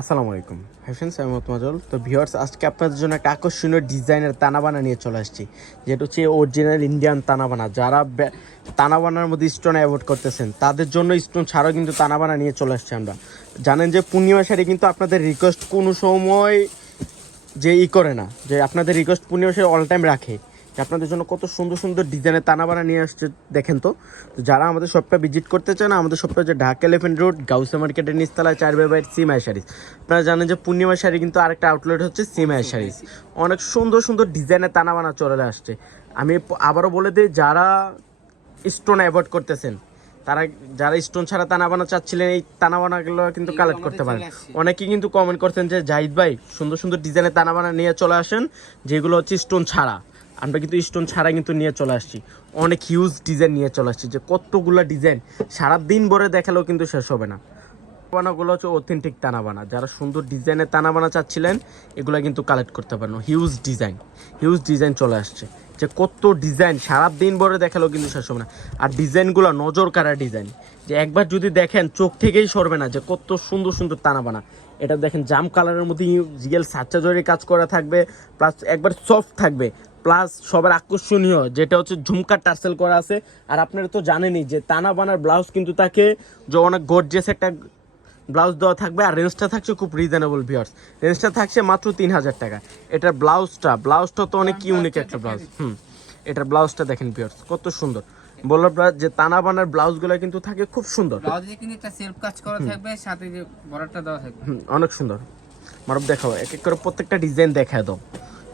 আসসালামু আলাইকুম। হ্যাঁ আমি মতমাজল তো ভিউয়ার্স আজকে আপনাদের জন্য একটা আকর্ষণীয় ডিজাইনের তানাবানা নিয়ে চলে আসছি। যেটা হচ্ছে অরিজিনাল ইন্ডিয়ান তানাবানা যারা তানাবানার মধ্যে স্টোন অ্যাভয়েড করতেছেন, তাদের জন্য স্টোন ছাড়াও কিন্তু তানাবানা নিয়ে চলে আসছি আমরা। জানেন যে পূর্ণিমা শাড়ি কিন্তু আপনাদের রিকোয়েস্ট কোনো সময় যে ই করে না, যে আপনাদের request Purnima sari all time রাখে। আপনাদের জন্য কত সুন্দর সুন্দর ডিজাইনের তানাবানা নিয়ে আসছে দেখেন তো। যারা আমাদের শপটা ভিজিট করতে চান আমাদের শপটা হচ্ছে ঢাকা এলিফেন্ট রোড গাউসা মার্কেটের নিচতলায় চার বাই বাইট সিমাই শাড়ি। আপনারা জানেন যে পূর্ণিমা শাড়ি কিন্তু আরেকটা আউটলেট হচ্ছে সিমাই শাড়ি। অনেক সুন্দর সুন্দর ডিজাইনের তানাবানা চলে আসছে। আমি আবারও বলে দিই যারা স্টোন অ্যাভয়েড করতেছেন তারা যারা স্টোন ছাড়া তানাবানা চাচ্ছিলেন এই তানাবানাগুলো কিন্তু কালেক্ট করতে পারেন। অনেকেই কিন্তু কমেন্ট করতেন যে জাহিদ ভাই সুন্দর সুন্দর ডিজাইনের তানাবানা নিয়ে চলে আসেন যেগুলো হচ্ছে স্টোন ছাড়া। আমরা কিন্তু স্টোন ছাড়া কিন্তু নিয়ে চলে আসছি। অনেক হিউজ ডিজাইন নিয়ে চলে আসছি যে কতগুলো ডিজাইন সারা দিন ভরে দেখালেও কিন্তু শেষ হবে না। বানাগুলো হচ্ছে অথেন্টিক তানাবানা যারা সুন্দর ডিজাইনের তানাবানা চাচ্ছিলেন, এগুলো কিন্তু কালেক্ট করতে পারেন হিউজ ডিজাইন হিউজ ডিজাইন চলে আসছে। যে কত ডিজাইন সারা দিন ভরে দেখালেও কিন্তু শেষ হবে না। আর ডিজাইনগুলো নজর কাড়া ডিজাইন যে একবার যদি দেখেন, চোখ থেকেই সরবে না যে কত সুন্দর সুন্দর টানা বানা এটা দেখেন, জাম কালারের মধ্যে রিয়েল সাচ্চা জরি কাজ করা থাকবে প্লাস একবার সফট থাকবে। প্লাস সবার আকর্ষণীয়, যেটা হচ্ছে ঝুমকা টার্সেল করা আছে। আর আপনারা তো জানেনই যে তানা বানার ব্লাউজ কিন্তু তাকে যে অনেক গর্জিয়াস একটা ব্লাউজ দেওয়া থাকবে আর রেঞ্জটা থাকছে খুব রিজনেবল ভিউয়ার্স রেঞ্জটা থাকছে মাত্র তিন হাজার টাকা। এটার ব্লাউজটা ব্লাউজটা তো অনেক ইউনিক একটা ব্লাউজ। হুম এটার ব্লাউজটা দেখেন ভিউয়ার্স কত সুন্দর। বললাম যে তানা বানার ব্লাউজগুলো কিন্তু থাকে খুব সুন্দর। ব্লাউজে কিন্তু একটা সেলফ কাজ করা থাকবে সাথে যে বর্ডারটা দেওয়া থাকবে। হুম, অনেক সুন্দর। মারব দেখাও এক এক করে প্রত্যেকটা ডিজাইন দেখায় দাও।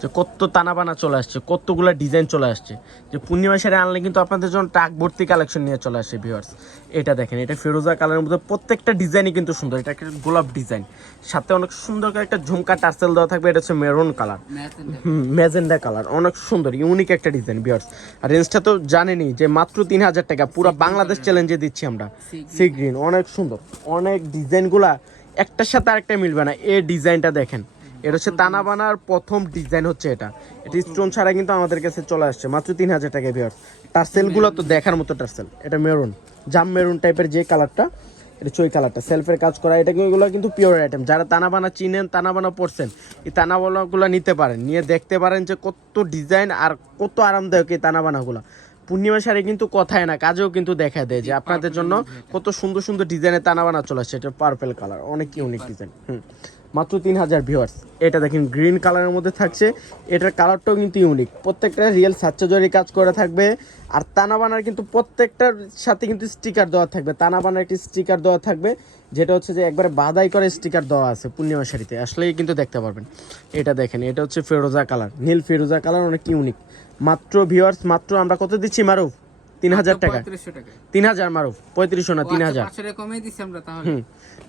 যে কত টানা বানা চলে আসছে কতগুলো ডিজাইন চলে আসছে। যে পূর্ণিমা শাড়ি আনলে কিন্তু আপনাদের জন্য টাক ভর্তি কালেকশন নিয়ে চলে আসে ভিউয়ার্স এটা দেখেন এটা ফেরোজা কালারের মধ্যে প্রত্যেকটা ডিজাইনই কিন্তু সুন্দর। এটা একটা গোলাপ ডিজাইন সাথে অনেক সুন্দর করে একটা ঝুমকা টার্সেল দেওয়া থাকবে এটা হচ্ছে মেরুন কালার ম্যাজেন্ডা কালার অনেক সুন্দর ইউনিক একটা ডিজাইন বিয়ার্স আর রেঞ্জটা তো জানেনই যে মাত্র তিন হাজার টাকা পুরো বাংলাদেশ চ্যালেঞ্জে দিচ্ছি আমরা। সি গ্রিন অনেক সুন্দর। অনেক ডিজাইনগুলা একটার সাথে আরেকটা মিলবে না। এই ডিজাইনটা দেখেন। এটা হচ্ছে তানা বানার প্রথম ডিজাইন হচ্ছে এটা। এটা স্টোন ছাড়া কিন্তু আমাদের কাছে চলে আসছে মাত্র তিন হাজার টাকা বিয়ার্স টার্সেলগুলো তো দেখার মতো টার্সেল। এটা মেরুন জাম মেরুন টাইপের যে কালারটা এটা চই কালারটা সেলফের কাজ করা এটা এগুলো কিন্তু পিওর আইটেম যারা তানাবানা চিনেন তানা বানা পড়ছেন এই তানাবানাগুলো নিতে পারেন। নিয়ে দেখতে পারেন যে কত ডিজাইন আর কত আরামদায়ক এই তানাবানাগুলো। পূর্ণিমা শাড়ি কিন্তু কথায় না কাজেও কিন্তু দেখা দেয় যে আপনাদের জন্য কত সুন্দর সুন্দর ডিজাইনের তানাবানা চলে আসছে এটা পার্পেল কালার অনেক ইউনিক ডিজাইন হুম। মাত্র তিন হাজার ভিউয়ার্স এটা দেখেন গ্রিন কালারের মধ্যে থাকছে এটার কালারটাও কিন্তু ইউনিক প্রত্যেকটা রিয়েল সাচ্চাজরি কাজ করা থাকবে আর তানাবানার কিন্তু প্রত্যেকটার সাথে কিন্তু স্টিকার দেওয়া থাকবে তানাবানার একটি স্টিকার দেওয়া থাকবে যেটা হচ্ছে যে একবারে বাদাই করে স্টিকার দেওয়া আছে পূর্ণিমা শাড়িতে আসলেই কিন্তু দেখতে পারবেন এটা দেখেন এটা হচ্ছে ফেরোজা কালার নীল ফেরোজা কালার অনেক ইউনিক মাত্র ভিউয়ার্স মাত্র আমরা কত দিচ্ছি মারুফ? তিন হাজার টাকা তিন হাজার মারুফ? পঁয়ত্রিশশো না তিন হাজার। আমরা হুম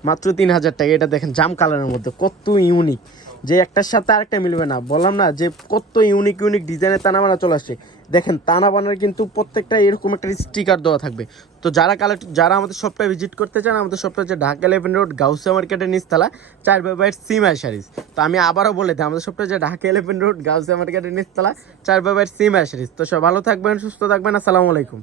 মাত্র তিন হাজার টাকা এটা দেখেন জাম কালারের মধ্যে কত ইউনিক যে একটার সাথে আরেকটা মিলবে না। বললাম না যে কত ইউনিক ইউনিক ডিজাইনের তানাবানা চলে আসছে। দেখেন, তানাবানার কিন্তু প্রত্যেকটা এরকম একটা স্টিকার দেওয়া থাকবে। তো যারা কালেক্ট যারা আমাদের শপটা ভিজিট করতে চান, আমাদের শপটা হচ্ছে ঢাকা ইলেভেন রোড গাউসিয়া মার্কেটের নিচতলা, চার বাই বাইট সিমাই শাড়িজ তো আমি আবারও বলে দিই, আমাদের শপটা হচ্ছে ঢাকা ইলেভেন রোড গাউসিয়া মার্কেটের নিচতলা, চার বাই বাইট সিমাই শাড়িজ তো সব ভালো থাকবেন, সুস্থ থাকবেন, আসসালামু আলাইকুম।